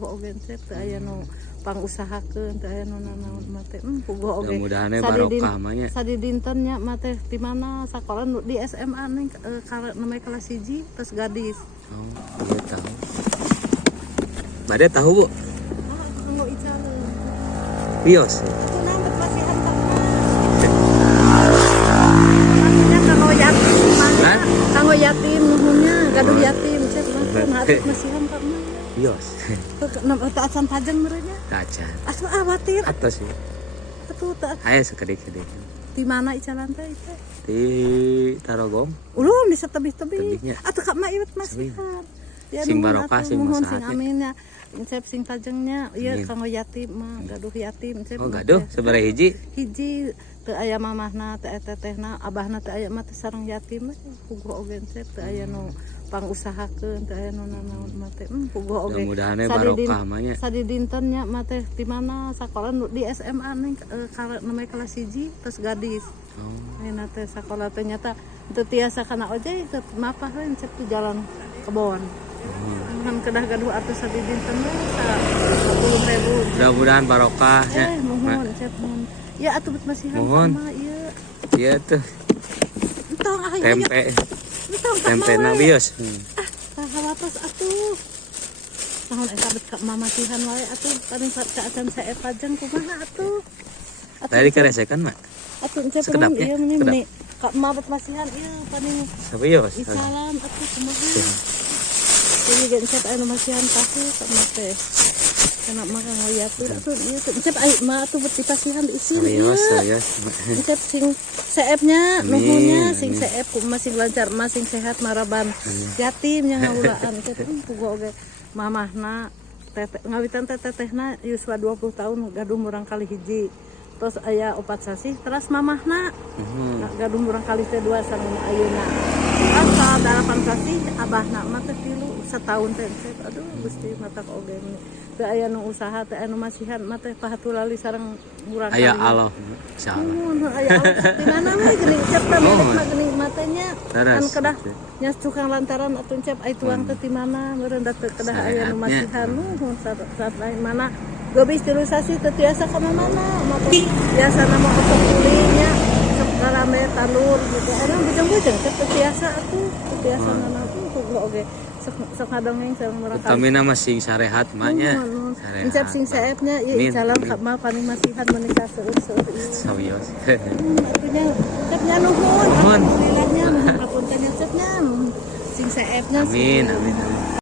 puguh oge cep teu aya nu pangusahakeun teu aya nu nanaon mah teh puguh oge. Mudah-mudahan barokah mah nya. Sadi dinten nya mah teh di mana sakola di SMA nih namanya kelas 1 terus gadis. Oh, iya tahu. Bade tahu, Bu? Oh, kanggo icaleun. Bios. Itu nambet masih hantar maksudnya kanggo yatim nuhunnya gaduh yatim cep mah hati masih hantar mah Bios. teu acan pajang merenya Tacan. asuh awatir Atos sih. atuh teu Aya sakedik-kedik. di mana icalan teh itu Di Tarogong. ulun bisa tebih-tebih Tebihnya. atuh kak mah iwet masihan ya Sing nuhun barokah, atuh, sing nuhun, masahatnya. sing aminnya cep sing pajangnya ieu Amin. kanggo yatim mah gaduh yatim cep Oh, mah gaduh teh. sabaraha hiji? Hiji teu aya mamahna teu aya tetehna abahna teu aya mah teu sareng yatim mah puguh oge cep teu aya nu pangusahakeun teu aya nu nanaon mah teh puguh oge. Mudah-mudahan barokah mah nya. Sadi dinten nya mah teh di mana sakola di SMA nih namanya kelas 1 terus gadis. Oh, Ayeuna teh sakola teh nyata teu tiasa kana ojek teu mapah we cep di jalan kebon. Kan kedah gaduh atuh sadi dinten we 10.000. mudah-mudahan barokah nya. Mohon cep mohon. Ya atuh bet masihan Mohon. sama ieu. Iya tuh. Entong ayo. Tempe. Entong Tempe na bios. Sahawatos atuh. Naon eta bet ka mamasihan wae atuh paling ka acan sae pajang kumaha atuh. Tadi karesekan mah. Atuh cep Sekedap naon ya, ieu meni sekedap. meni ka mabet masihan ieu paling Sabios. isalam atuh kumaha. Jadi gen cep anu masihan tahu sama teh. Kana mah kang yatur atuh ieu cep ai mah atuh bet dipasihan dieuseun ieu. Sabios. Cep sing seepnya Amin, nuhunnya sing amin. seep kumaha sing lancar mah sing sehat maraban yatim nya ngaulaan cep puguh oge mamahna teteh ngawitan tetehna yuswa 20 tahun gaduh murang kali hiji. Terus aya 4 sasih terus mamahna gaduh murang kali teh 2 sareng ayeuna. Asa 8 sasih abahna mah teh 3 setahun teh aduh Gusti mata oge teu aya nu usaha teu anu masihan mah teh pahatulali sareng murang kali. Aya Allah. Insyaallah. Aya di mana we geuning cep teh milik mah geuning matenya Teras. kan kedah nya tukang lantaran atuh cep ai tuang teh di mana meureun da teu kedah aya nu masihan nuhun saat lain mana gobis tilu sasi teu tiasa ka mana mah biasana mah otot kulinya karame tanur gitu anu bujeng-bujeng cep teu tiasa atuh teu tiasa nana puguh oge sok ngadongeng sareng murang kali. Kami nama sing sarehat mah nya. Encep sing saepnya ieu calam mah paling masihan menikah seueur-seueur ieu. Sabios. Atunya cepnya nuhun. Nuhun. Alhamdulillahnya nuhun papunten cepnya sing saepnya. Amin, amin, amin.